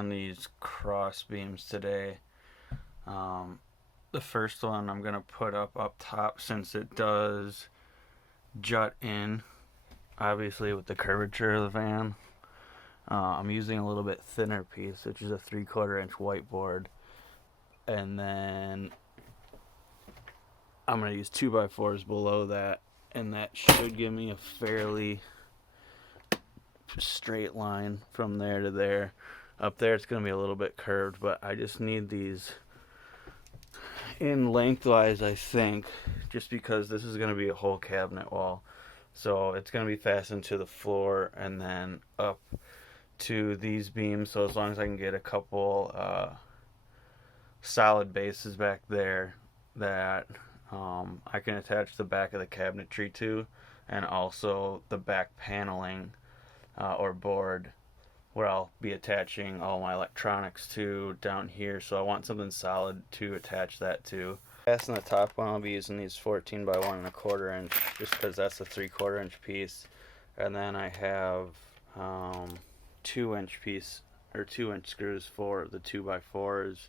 on these cross beams today. The first one I'm going to put up top since it does jut in, obviously with the curvature of the van. I'm using a little bit thinner piece, which is a 3/4 inch whiteboard. And then I'm going to use 2x4s below that, and that should give me a fairly straight line from there to there. Up there it's going to be a little bit curved, but I just need these in lengthwise, I think, just because this is going to be a whole cabinet wall. So it's going to be fastened to the floor and then up to these beams. So as long as I can get a couple solid bases back there that I can attach the back of the cabinetry to, and also the back paneling or board where I'll be attaching all my electronics to down here. So I want something solid to attach that to. Fasten the top one, I'll be using these 14 by 1 1/4 inch, just because that's a 3/4 inch piece. And then I have 2-inch piece or 2-inch screws for the 2x4s,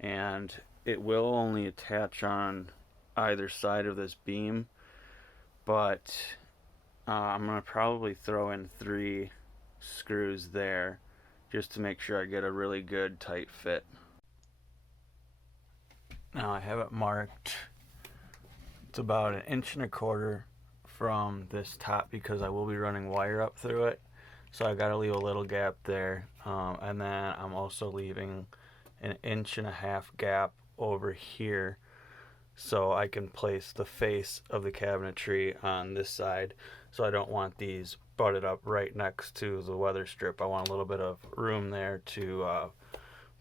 and it will only attach on either side of this beam, but I'm gonna probably throw in 3 screws there just to make sure I get a really good tight fit. Now I have it marked. It's about 1.25 inches from this top because I will be running wire up through it, so I got to leave a little gap there. And then I'm also leaving 1.5 inch gap over here so I can place the face of the cabinetry on this side. So I don't want these butted up right next to the weather strip. I want a little bit of room there to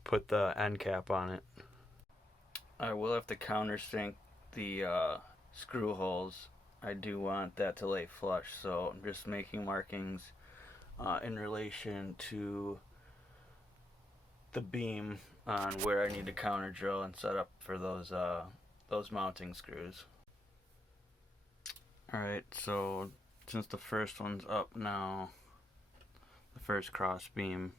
put the end cap on it. I will have to countersink the screw holes. I do want that to lay flush, so I'm just making markings in relation to the beam on where I need to counter drill and set up for those mounting screws. Alright, so since the first one's up now, the first cross beam,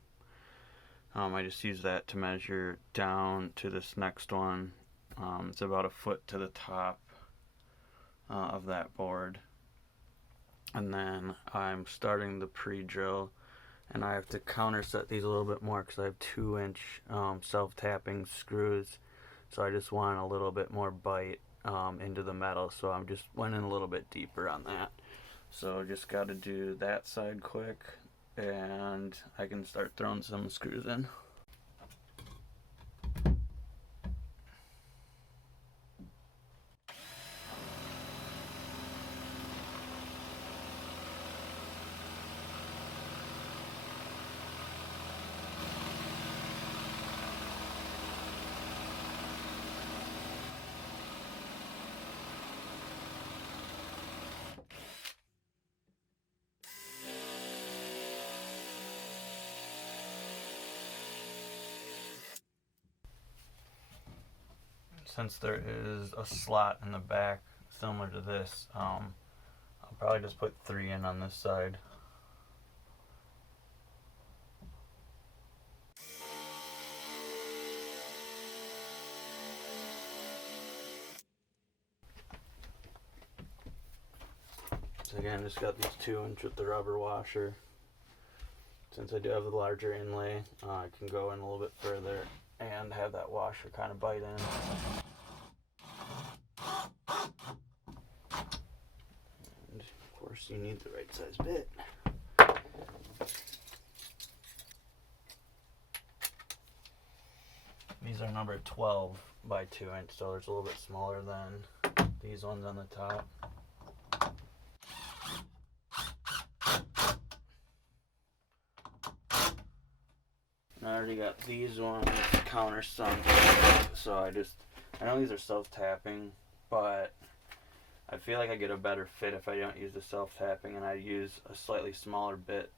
I just use that to measure down to this next one. It's about 1 foot to the top of that board. And then I'm starting the pre-drill, and I have to counter set these a little bit more because I have 2-inch self-tapping screws. So I just want a little bit more bite into the metal, so I'm just went in a little bit deeper on that. So just got to do that side quick, and I can start throwing some screws in. Since there is a slot in the back similar to this, I'll probably just put 3 in on this side. So again, just got these 2-inch with the rubber washer. Since I do have the larger inlay, I can go in a little bit further and have that washer kind of bite in. And of course you need the right size bit. These are number 12 by 2-inch, so it's a little bit smaller than these ones on the top. I already got these ones countersunk, so I know these are self-tapping, but I feel like I get a better fit if I don't use the self-tapping and I use a slightly smaller bit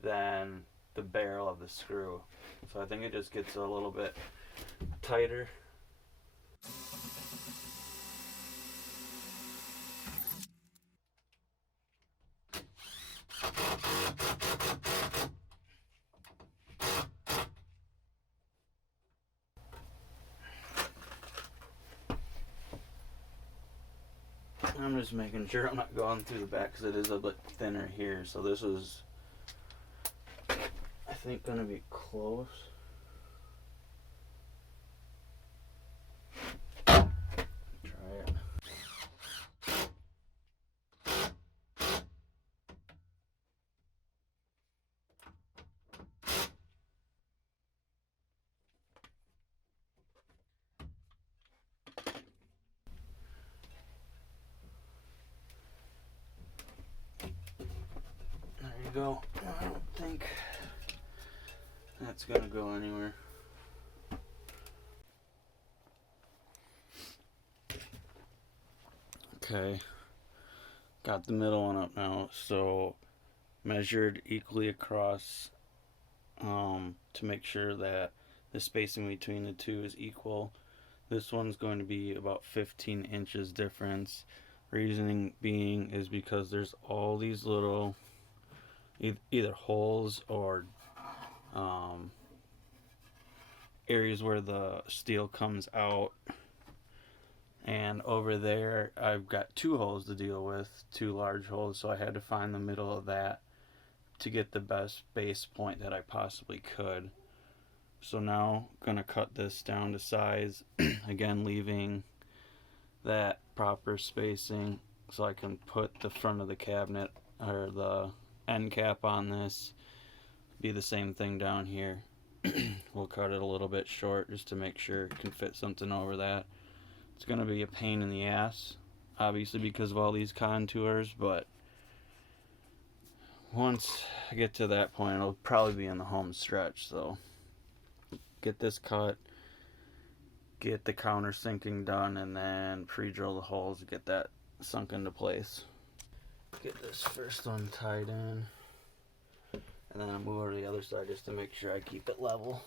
than the barrel of the screw. So I think it just gets a little bit tighter. I'm just making sure I'm not going through the back because it is a bit thinner here. So this is, I think, going to be close. Try it. There you go. I don't think that's going to go anywhere. Okay, got the middle one up now, so measured equally across to make sure that the spacing between the two is equal. This one's going to be about 15 inches difference. Reasoning being is because there's all these little either holes or areas where the steel comes out. And over there, I've got 2 holes to deal with, 2 large holes, so I had to find the middle of that to get the best base point that I possibly could. So now I'm gonna cut this down to size, again leaving that proper spacing so I can put the front of the cabinet or the end cap on this. Be the same thing down here. We'll cut it a little bit short just to make sure it can fit something over that. It's going to be a pain in the ass, obviously, because of all these contours, but once I get to that point, it'll probably be in the home stretch. So get this cut, get the countersinking done, and then pre-drill the holes to get that sunk into place. Get this first one tied in, and then I'll move over to the other side just to make sure I keep it level.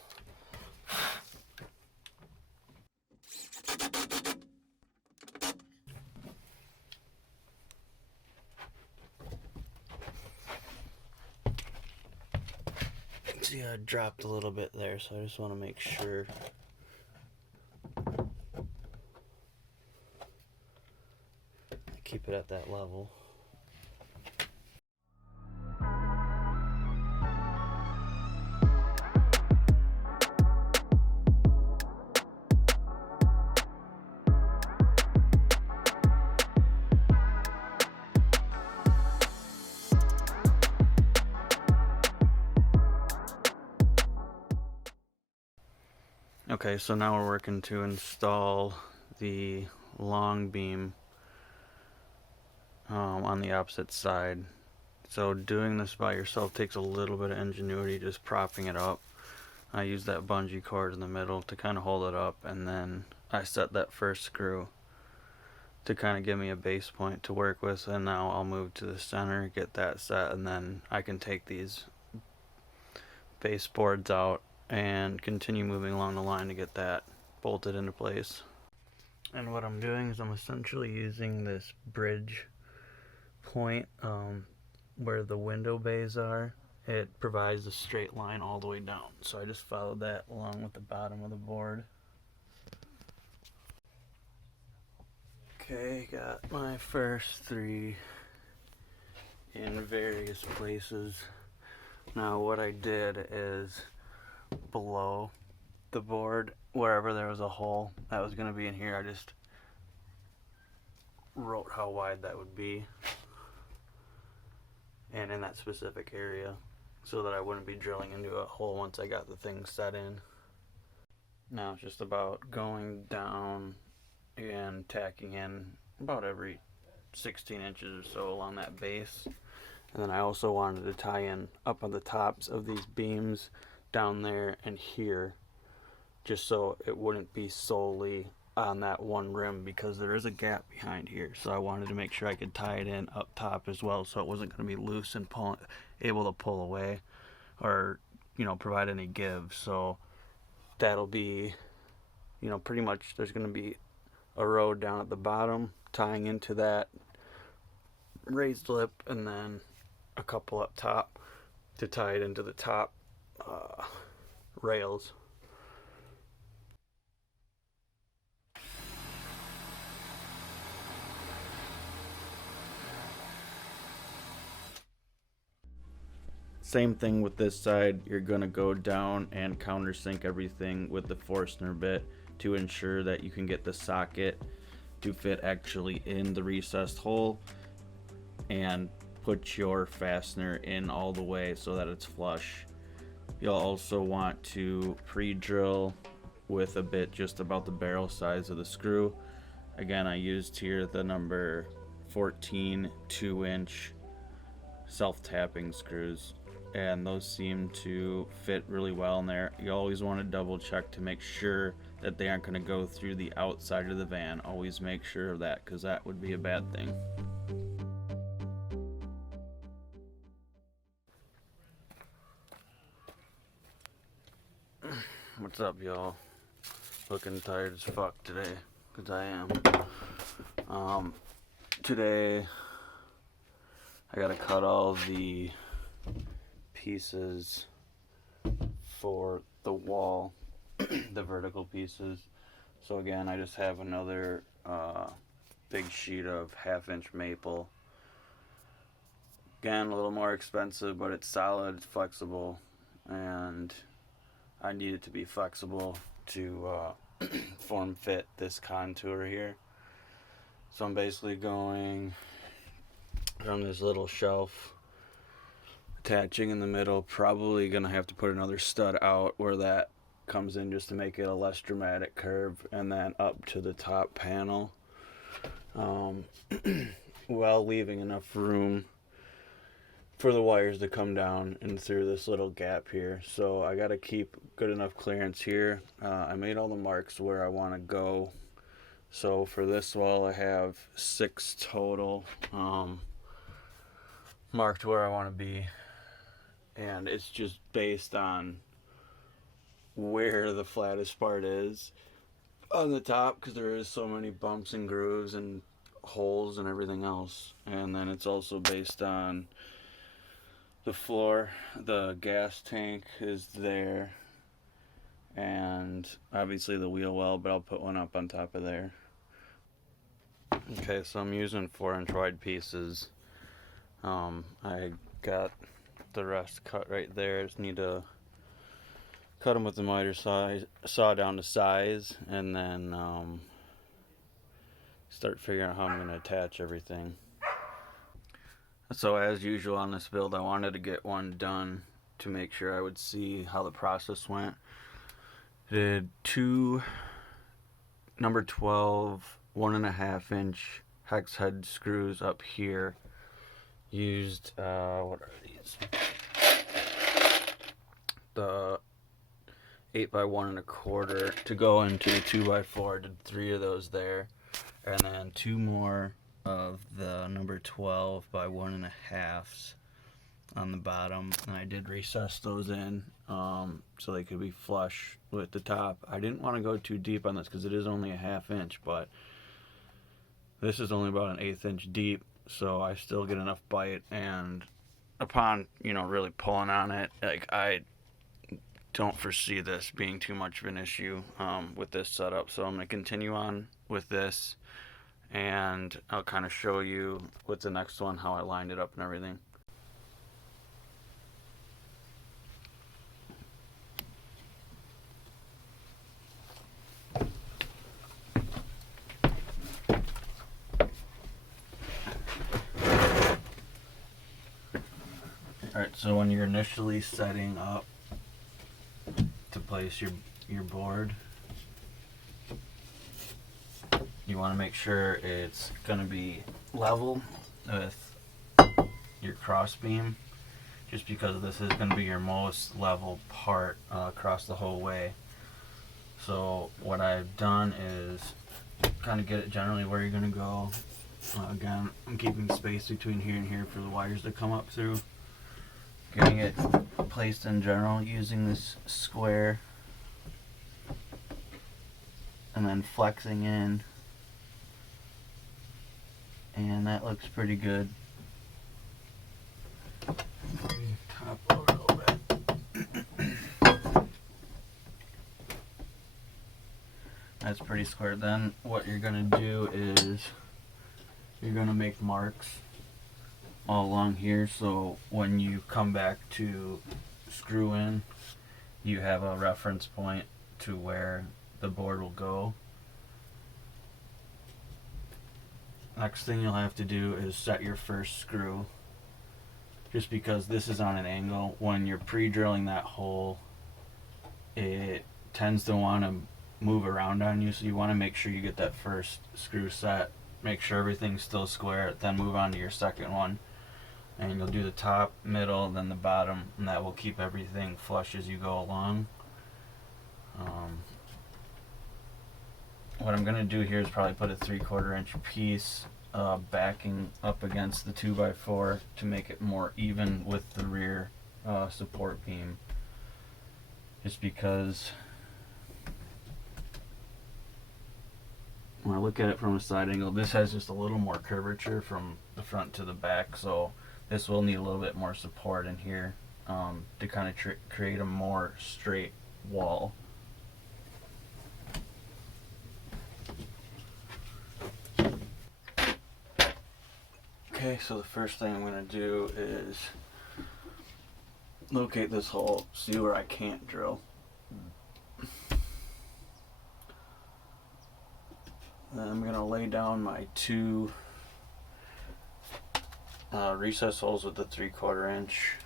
See, I dropped a little bit there, so I just want to make sure. I keep it at that level. Okay, so now we're working to install the long beam on the opposite side. So doing this by yourself takes a little bit of ingenuity, just propping it up. I use that bungee cord in the middle to kind of hold it up, and then I set that first screw to kind of give me a base point to work with, and now I'll move to the center, get that set, and then I can take these base boards out and continue moving along the line to get that bolted into place. And what I'm doing is I'm essentially using this bridge point where the window bays are. It provides a straight line all the way down, so I just followed that along with the bottom of the board. Okay, got my first 3 in various places. Now what I did is below the board, wherever there was a hole that was going to be in here, I just wrote how wide that would be and in that specific area so that I wouldn't be drilling into a hole once I got the thing set in. Now it's just about going down and tacking in about every 16 inches or so along that base. And then I also wanted to tie in up on the tops of these beams down there and here, just so it wouldn't be solely on that one rim, because there is a gap behind here. So I wanted to make sure I could tie it in up top as well, so it wasn't going to be loose and able to pull away or, you know, provide any give. So that'll be, you know, pretty much there's going to be a row down at the bottom tying into that raised lip, and then a couple up top to tie it into the top rails. Same thing with this side. You're going to go down and countersink everything with the Forstner bit to ensure that you can get the socket to fit actually in the recessed hole, and put your fastener in all the way so that it's flush. You'll also want to pre-drill with a bit just about the barrel size of the screw. Again, I used here the number 14 2-inch self-tapping screws, and those seem to fit really well in there. You always want to double check to make sure that they aren't going to go through the outside of the van. Always make sure of that, because that would be a bad thing. What's up, y'all? Looking tired as fuck today, because I am. Today I gotta cut all the pieces for the wall, the vertical pieces. So again, I just have another big sheet of 1/2-inch maple. Again, a little more expensive, but it's solid, it's flexible, and I need it to be flexible to form fit this contour here. So I'm basically going from this little shelf, attaching in the middle. Probably gonna have to put another stud out where that comes in just to make it a less dramatic curve, and then up to the top panel, while leaving enough room for the wires to come down and through this little gap here. So I gotta keep good enough clearance here. I made all the marks where I want to go. So for this wall I have 6 total marked where I want to be, and it's just based on where the flattest part is on the top, because there is so many bumps and grooves and holes and everything else. And then it's also based on the floor. The gas tank is there, and obviously the wheel well, but I'll put one up on top of there. Okay, so I'm using 4-inch wide pieces. I got the rest cut right there. I just need to cut them with the miter saw down to size, and then start figuring out how I'm going to attach everything. So as usual on this build, I wanted to get one done to make sure I would see how the process went. Did 2 number 12 1.5-inch hex head screws up here. Used what are these? The 8x1 1/4 to go into the 2x4. Did 3 of those there, and then 2 more of the number 12 by 1.5s on the bottom, and I did recess those in so they could be flush with the top. I didn't want to go too deep on this because it is only a 1/2 inch, but this is only about an 1/8 inch deep, so I still get enough bite. And upon really pulling on it, like, I don't foresee this being too much of an issue with this setup. So I'm going to continue on with this, and I'll kind of show you with the next one how I lined it up and everything. Alright, so when you're initially setting up to place your board, you want to make sure it's going to be level with your cross beam, just because this is going to be your most level part across the whole way. So what I've done is kind of get it generally where you're going to go. Again, I'm keeping space between here and here for the wires to come up through. Getting it placed in general using this square, and then flexing in, and that looks pretty good. Top load a little bit. That's pretty square. Then what you're going to do is you're going to make marks all along here, so when you come back to screw in, you have a reference point to where the board will go. Next thing you'll have to do is set your first screw. Just because this is on an angle, when you're pre-drilling that hole, it tends to want to move around on you, so you want to make sure you get that first screw set, make sure everything's still square, then move on to your second one, and you'll do the top, middle, then the bottom, and that will keep everything flush as you go along. What I'm going to do here is probably put a 3/4 inch piece backing up against the 2x4 to make it more even with the rear support beam, just because when I look at it from a side angle, this has just a little more curvature from the front to the back, so this will need a little bit more support in here to kind of create a more straight wall. Okay, so the first thing I'm going to do is locate this hole, see where I can't drill. Then I'm going to lay down my two recess holes with the 3/4 inch.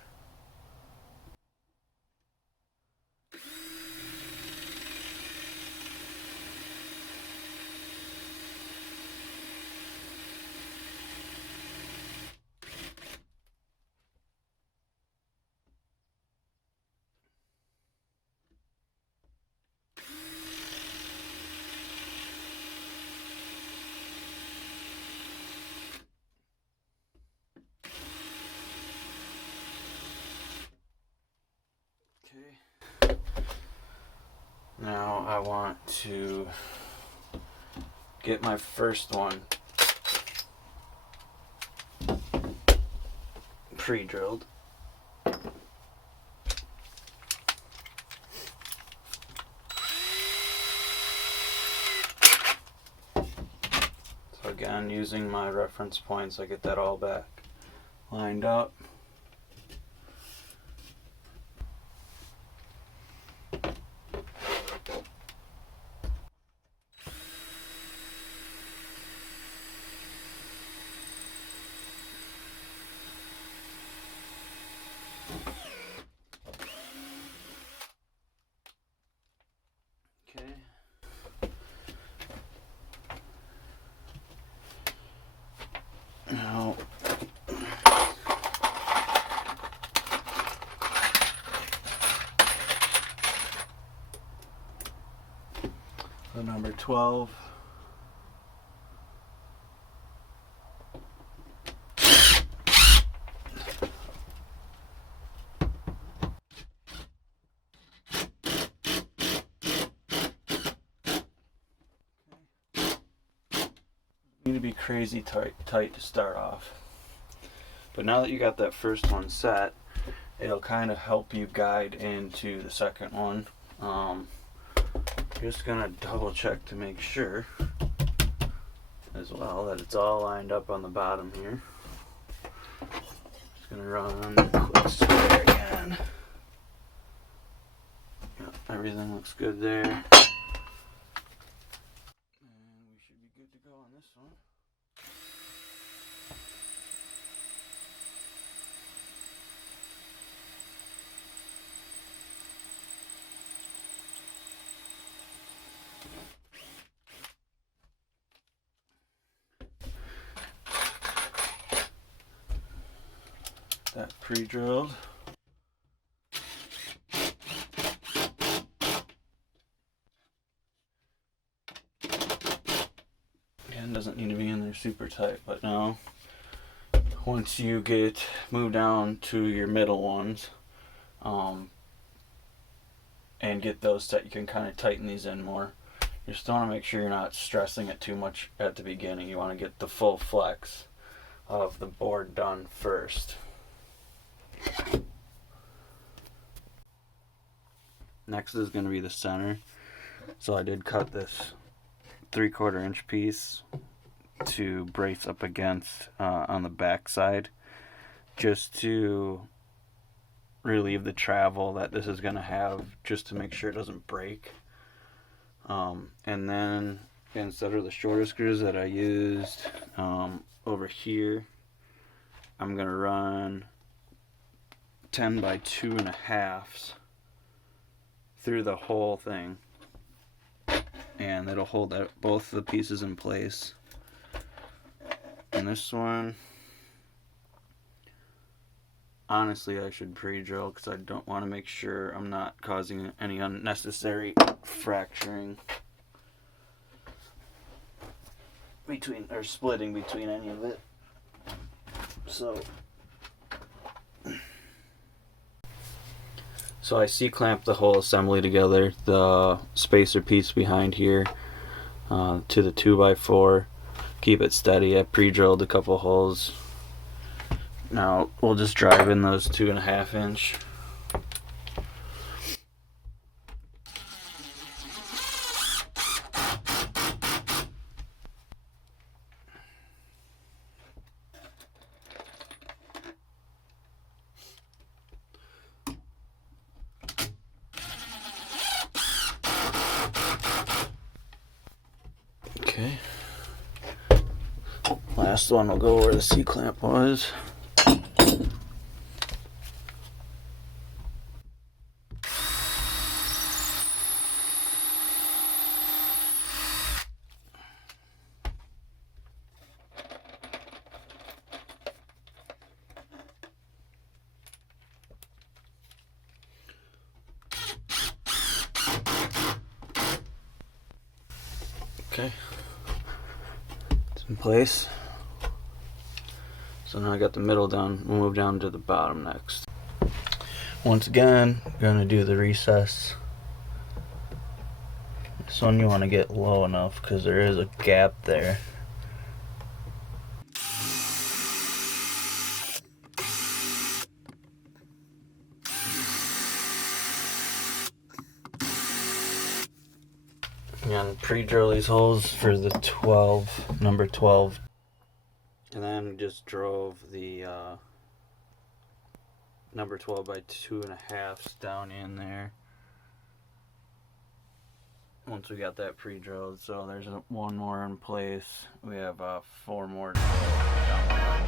Now I want to get my first one pre-drilled. So again, using my reference points, I get that all back lined up. Now, the number 12. Need to be crazy tight to start off, but now that you got that first one set, it'll kind of help you guide into the second one. Just gonna double check to make sure as well that it's all lined up on the bottom here. Just gonna run the quick square again. Yep, everything looks good there. On this one. That pre-drilled. Doesn't need to be in there super tight, but now once you move down to your middle ones and get those set, you can kind of tighten these in more. You just want to make sure you're not stressing it too much at the beginning. You want to get the full flex of the board done first. Next is going to be the center. So I did cut this 3/4 inch piece to brace up against on the back side. just to relieve the travel that this is going to have, just to make sure it doesn't break. And then instead of the shorter screws that I used over here, I'm going to run 10 by 2.5 through the whole thing, and it'll hold both the pieces in place. And this one, honestly, I should pre-drill because I don't want to make sure I'm not causing any unnecessary fracturing between, or splitting between any of it. So I C-clamped the whole assembly together, the spacer piece behind here to the 2x4. Keep it steady. I pre-drilled a couple holes. Now we'll just drive in those 2.5 inch. Okay. Last one will go where the C-clamp was. Okay, it's in place. So now I got the middle done. We'll move down to the bottom next. Once again, gonna do the recess. This one you want to get low enough because there is a gap there. And pre-drill these holes for the 12, number 12. And then just drove the number 12 by 2.5 down in there. Once we got that pre-drilled, so there's one more in place. We have 4 more to go down the line.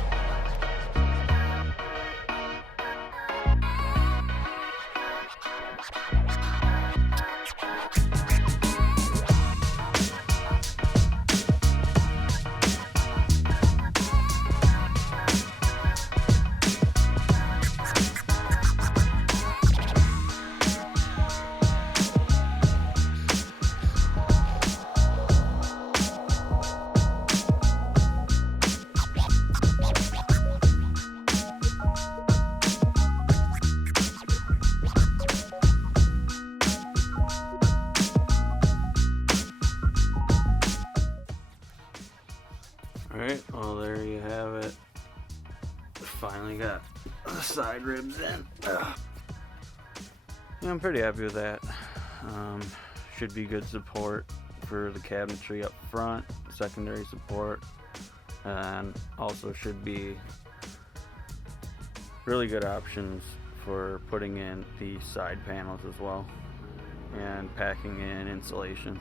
Alright, well there you have it. Finally got the side ribs in. Yeah, I'm pretty happy with that. Should be good support for the cabinetry up front, secondary support, and also should be really good options for putting in the side panels as well and packing in insulation.